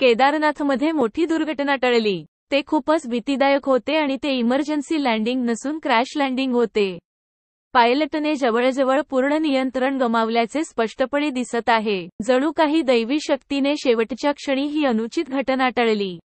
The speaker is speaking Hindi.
केदारनाथमध्ये मोठी दुर्घटना टळली. ते खूपच भीतीदायक होते आणि ते इमर्जन्सी लँडिंग नसून क्रॅश लँडिंग होते. पायलटने जवळजवळ पूर्ण नियंत्रण गमावल्याचे स्पष्टपणे दिसत आहे. जणू काही दैवी शक्तीने शेवटच्या क्षणी ही अनुचित घटना टळली.